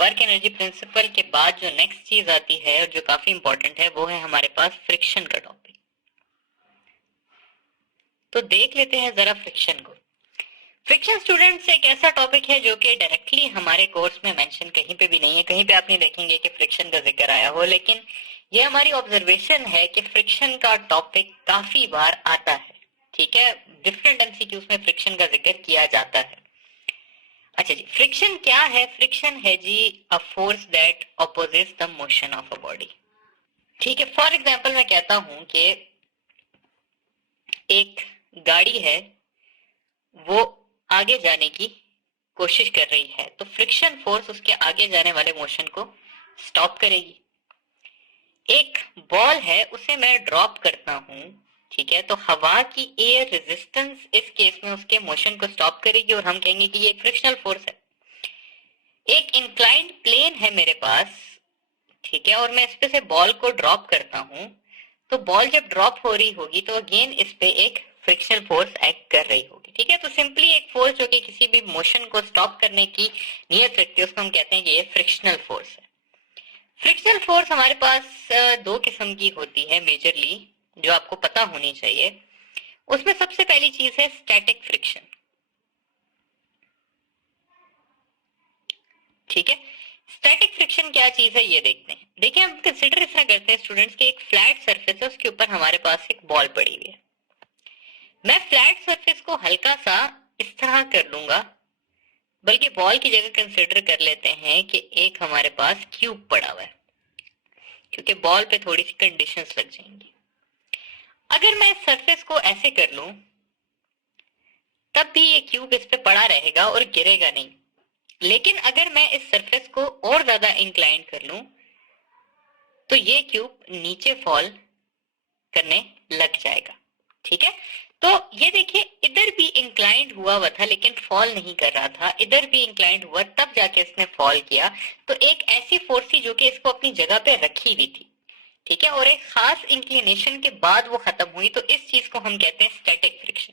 Work energy principal के बाद जो नेक्स्ट चीज आती है और जो काफी इंपॉर्टेंट है वो है हमारे पास फ्रिक्शन का टॉपिक। तो देख लेते हैं जरा फ्रिक्शन को। फ्रिक्शन स्टूडेंट्स एक ऐसा टॉपिक है जो कि डायरेक्टली हमारे कोर्स में मेंशन कहीं पे भी नहीं है, कहीं पे आप नहीं देखेंगे कि फ्रिक्शन का जिक्र आया हो, लेकिन ये हमारी ऑब्जर्वेशन है कि फ्रिक्शन का टॉपिक काफी बार आता है। ठीक है, डिफरेंट एमसीक्यूज में फ्रिक्शन का जिक्र किया जाता है। अच्छा जी, फ्रिक्शन क्या है? फ्रिक्शन है जी a force that opposes the motion of a body. ठीक है, फॉर एग्जांपल मैं कहता हूं कि एक गाड़ी है, वो आगे जाने की कोशिश कर रही है, तो फ्रिक्शन फोर्स उसके आगे जाने वाले मोशन को स्टॉप करेगी। एक बॉल है, उसे मैं ड्रॉप करता हूं, ठीक है, तो हवा की एयर रेजिस्टेंस इस केस में उसके मोशन को स्टॉप करेगी और हम कहेंगे कि ये फ्रिक्शनल फोर्स है। एक इंक्लाइंड प्लेन है मेरे पास, ठीक है, और मैं इस पे से बॉल को ड्रॉप करता हूं, तो बॉल जब ड्रॉप हो रही होगी तो अगेन इस पे एक फ्रिक्शनल फोर्स एक्ट कर रही होगी। ठीक है, तो सिंपली एक फोर्स जो कि किसी भी मोशन को स्टॉप करने की नियत रखती है उसको हम कहते हैं कि ये फ्रिक्शनल फोर्स है। फ्रिक्शनल फोर्स हमारे पास दो किस्म की होती है मेजरली, जो आपको पता होनी चाहिए। उसमें सबसे पहली चीज है स्टैटिक फ्रिक्शन। ठीक है, स्टैटिक फ्रिक्शन क्या चीज है ये देखते हैं। देखिए, हम कंसिडर इस तरह करते हैं स्टूडेंट्स के एक फ्लैट सरफेस है, उसके ऊपर हमारे पास एक बॉल पड़ी हुई है। मैं फ्लैट सरफेस को हल्का सा इस तरह कर लूंगा, बल्कि बॉल की जगह कंसिडर कर लेते हैं कि एक हमारे पास क्यूब पड़ा हुआ है, क्योंकि बॉल पे थोड़ी सी कंडीशंस लग जाएंगी। अगर मैं इस सरफेस को ऐसे कर लूं, तब भी ये क्यूब इस पे पड़ा रहेगा और गिरेगा नहीं। लेकिन अगर मैं इस सरफेस को और ज्यादा इंक्लाइन कर लूं, तो ये क्यूब नीचे फॉल करने लग जाएगा। ठीक है, तो ये देखिए, इधर भी इंक्लाइंड हुआ हुआ था लेकिन फॉल नहीं कर रहा था, इधर भी इंक्लाइंड हुआ तब जाके इसने फॉल किया। तो एक ऐसी फोर्स थी जो कि इसको अपनी जगह पे रखी हुई थी। ठीक है, और एक खास इंक्लिनेशन के बाद वो खत्म हुई, तो इस चीज को हम कहते हैं स्टैटिक फ्रिक्शन।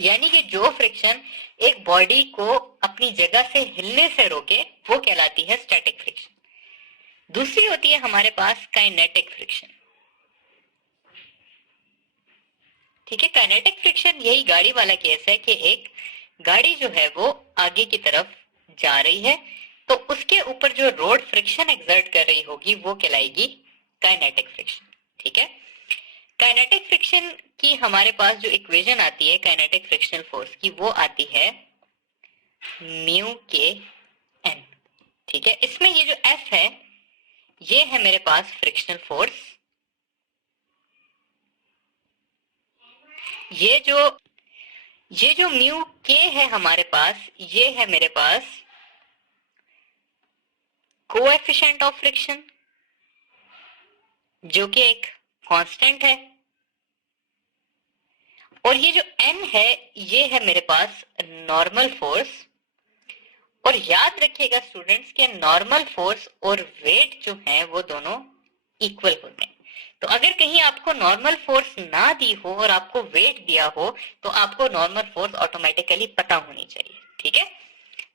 यानी कि जो फ्रिक्शन एक बॉडी को अपनी जगह से हिलने से रोके वो कहलाती है स्टैटिक फ्रिक्शन। दूसरी होती है हमारे पास काइनेटिक फ्रिक्शन। ठीक है, काइनेटिक फ्रिक्शन यही गाड़ी वाला केस है कि एक गाड़ी जो है वो आगे की तरफ जा रही है, तो उसके ऊपर जो रोड फ्रिक्शन एक्सर्ट कर रही होगी वो कहलाएगी काइनेटिक फ्रिक्शन। ठीक है, काइनेटिक फ्रिक्शन की हमारे पास जो इक्वेशन आती है काइनेटिक फ्रिक्शनल फोर्स की, वो आती है म्यू के एन। ठीक है, इसमें ये जो एफ है ये है मेरे पास फ्रिक्शनल फोर्स, ये जो म्यू के है हमारे पास, ये है मेरे पास कोएफिशिएंट ऑफ फ्रिक्शन, जो कि एक कांस्टेंट है, और ये जो एन है ये है मेरे पास नॉर्मल फोर्स। और याद रखिएगा स्टूडेंट्स के नॉर्मल फोर्स और वेट जो है वो दोनों इक्वल होते हैं। तो अगर कहीं आपको नॉर्मल फोर्स ना दी हो और आपको वेट दिया हो, तो आपको नॉर्मल फोर्स ऑटोमेटिकली पता होनी चाहिए। ठीक है,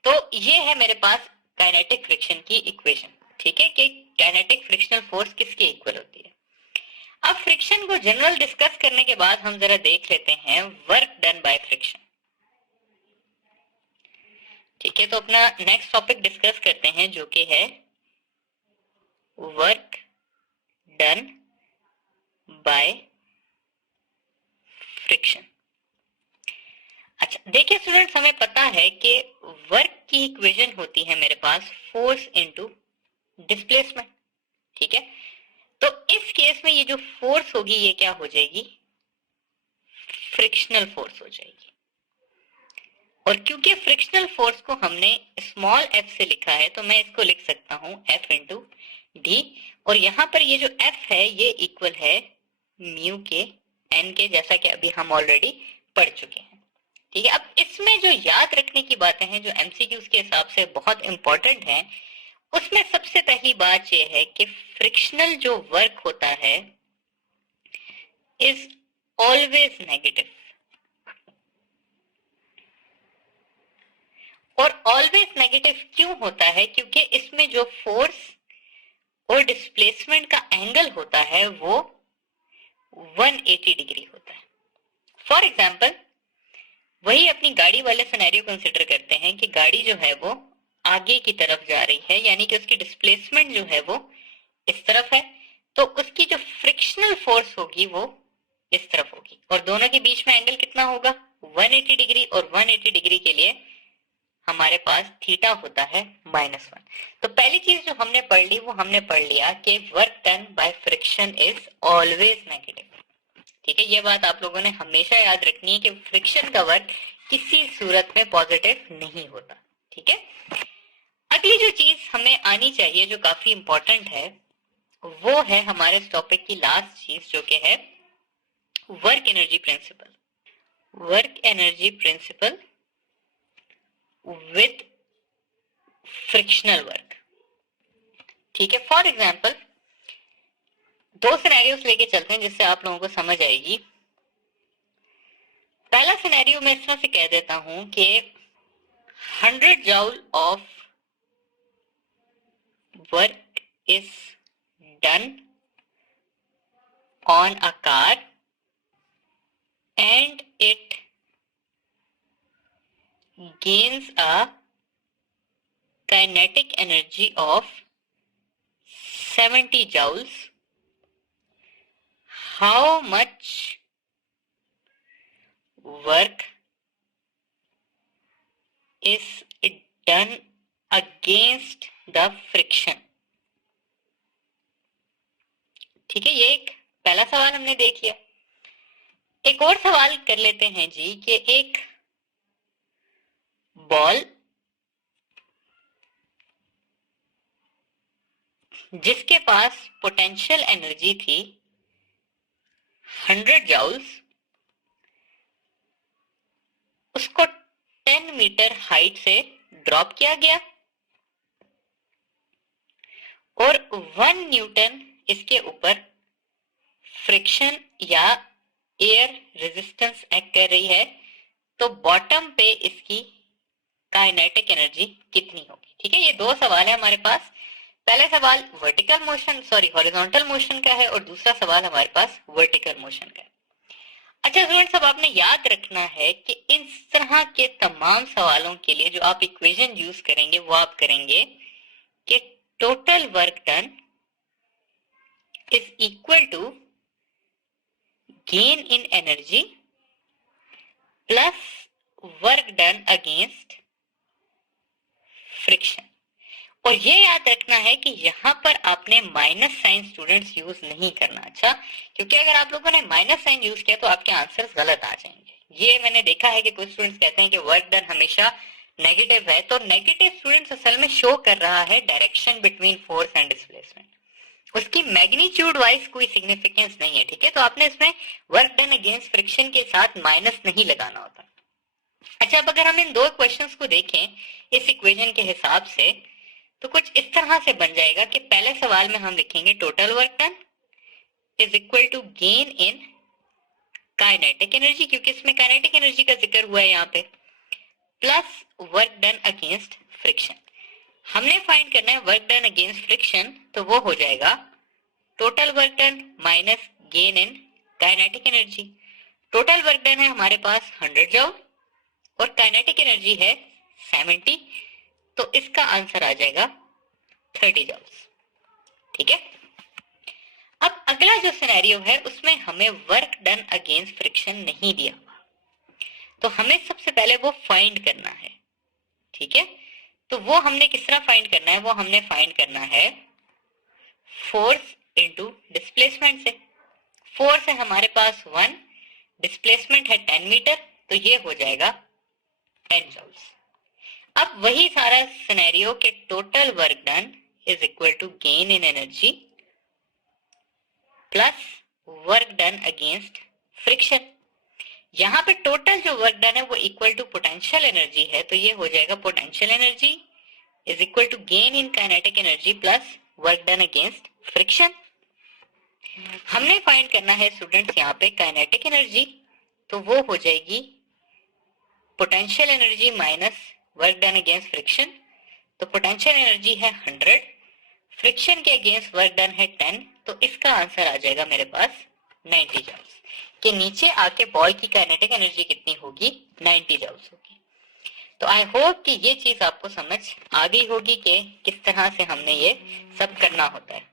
तो ये है मेरे पास काइनेटिक फ्रिक्शन की इक्वेशन। ठीक है, कि काइनेटिक फ्रिक्शनल फोर्स किसके इक्वल होती है। अब फ्रिक्शन को जनरल डिस्कस करने के बाद हम जरा देख लेते हैं वर्क डन बाय फ्रिक्शन। ठीक है, तो अपना नेक्स्ट टॉपिक डिस्कस करते हैं जो कि है वर्क डन बाय फ्रिक्शन। अच्छा देखिए स्टूडेंट्स, हमें पता है कि वर्क की इक्वेशन होती है मेरे पास फोर्स इनटू डिस्प्लेसमेंट। ठीक है, तो इस केस में ये जो फोर्स होगी ये क्या हो जाएगी? फ्रिक्शनल फोर्स हो जाएगी। और क्योंकि फ्रिक्शनल फोर्स को हमने स्मॉल एफ से लिखा है, तो मैं इसको लिख सकता हूं एफ इंटू डी, और यहां पर ये जो एफ है ये इक्वल है म्यू के एन के, जैसा कि अभी हम ऑलरेडी पढ़ चुके हैं। ठीक है, अब इसमें जो याद रखने की बातें हैं जो एमसीक्यूज के हिसाब से बहुत इंपॉर्टेंट हैं, उसमें सबसे पहली बात यह है कि फ्रिक्शनल जो वर्क होता है इज ऑलवेज नेगेटिव। और ऑलवेज नेगेटिव क्यों होता है? क्योंकि इसमें जो फोर्स और डिस्प्लेसमेंट का एंगल होता है वो 180 डिग्री होता है। फॉर एग्जाम्पल, वही अपनी गाड़ी वाले सिनेरियो कंसिडर करते हैं कि गाड़ी जो है वो आगे की तरफ जा रही है, यानी कि उसकी डिस्प्लेसमेंट जो है वो इस तरफ है, तो उसकी जो फ्रिक्शनल फोर्स होगी वो इस तरफ होगी, और दोनों के बीच में एंगल कितना होगा? 180 डिग्री, और 180 डिग्री के लिए हमारे पास थीटा होता है -1। तो पहली चीज जो हमने पढ़ ली वो हमने पढ़ लिया कि work done by friction is always negative. ठीक है, ये बात आप लोगों ने हमेशा याद रखनी है कि फ्रिक्शन का वर्क किसी सूरत में पॉजिटिव नहीं होता। ठीक है, अगली जो चीज हमें आनी चाहिए जो काफी इंपॉर्टेंट है वो है हमारे इस टॉपिक की लास्ट चीज जो कि है work energy principal. Work energy principal with frictional work. ठीक है, फॉर एग्जाम्पल दो सिनेरियोस लेके चलते हैं जिससे आप लोगों को समझ आएगी। पहला सिनेरियो मैं इस तरह से कह देता हूं कि 100 joule of work is done on a car and it gains a kinetic energy of 70 joules. How much work is it done against the friction? ठीक है, ये एक पहला सवाल हमने देख लिया। एक और सवाल कर लेते हैं जी कि एक बॉल जिसके पास पोटेंशियल एनर्जी थी 100 जूल्स, उसको 10 मीटर हाइट से ड्रॉप किया गया और 1 न्यूटन इसके ऊपर फ्रिक्शन या एयर रेजिस्टेंस एक्ट कर रही है, तो बॉटम पे इसकी काइनेटिक एनर्जी कितनी होगी? ठीक है, ये दो सवाल है हमारे पास। पहला सवाल वर्टिकल मोशन हॉरिजॉन्टल मोशन का है और दूसरा सवाल हमारे पास वर्टिकल मोशन का है। अच्छा स्टूडेंट्स, अब आपने याद रखना है कि इन तरह के तमाम सवालों के लिए जो आप इक्वेशन यूज करेंगे वो आप करेंगे कि total work done is equal to gain in energy plus work done against friction. और ये याद रखना है कि यहाँ पर आपने माइनस साइन स्टूडेंट्स यूज नहीं करना। अच्छा, क्योंकि अगर आप लोगों ने माइनस साइन यूज किया तो आपके आंसर्स गलत आ जाएंगे। ये मैंने देखा है कि कुछ स्टूडेंट्स कहते हैं कि वर्क डन हमेशा नेगेटिव है, तो नेगेटिव स्टूडेंट्स असल में शो कर रहा है direction between force and displacement, उसकी मैग्नीट्यूड वाइज कोई सिग्निफिकेंस नहीं है। ठीक है, तो आपने इसमें वर्क डन अगेंस्ट फ्रिक्शन के साथ माइनस नहीं लगाना होता। अच्छा, अब अगर हम इन दो क्वेश्चंस को देखें इस इक्वेशन के हिसाब से तो कुछ इस तरह से बन जाएगा कि पहले सवाल में हम लिखेंगे total work done is equal to gain in kinetic energy, क्योंकि इसमें काइनेटिक एनर्जी का जिक्र हुआ है यहाँ पे, plus work done against friction. हमने फाइंड करना है वर्क डन अगेंस्ट फ्रिक्शन, तो वो हो जाएगा total work done minus gain in kinetic energy. Total work done है हमारे पास 100 जूल और काइनेटिक एनर्जी है 70, तो इसका आंसर आ जाएगा 30 जूल्स। ठीक है, अब अगला जो सिनेरियो है उसमें हमें वर्क डन अगेंस्ट फ्रिक्शन नहीं दिया हुआ, तो हमें सबसे पहले वो फाइंड करना है। ठीक है, तो वो हमने किस तरह फाइंड करना है? वो हमने फाइंड करना है फोर्स इनटू डिस्प्लेसमेंट से। फोर्स है हमारे पास 1, डिस्प्लेसमेंट है 10 मीटर, तो ये हो जाएगा 10 जूल्स। अब वही सारा सिनेरियो के total work done is equal to gain in energy plus work done against friction. यहाँ पे टोटल जो वर्क डन है वो इक्वल टू पोटेंशियल एनर्जी है, तो ये हो जाएगा potential energy is equal to gain in kinetic energy plus work done against friction. हमने फाइंड करना है स्टूडेंट्स यहाँ पे काइनेटिक एनर्जी, तो वो हो जाएगी potential energy minus work done against friction, तो पोटेंशियल एनर्जी है 100, फ्रिक्शन के अगेंस्ट वर्क डन है 10, तो इसका आंसर आ जाएगा मेरे पास 90 जूल्स। के नीचे आके बॉल की काइनेटिक एनर्जी कितनी होगी, 90 जूल्स होगी। तो आई होप कि ये चीज आपको समझ आ गई होगी कि किस तरह से हमने ये सब करना होता है।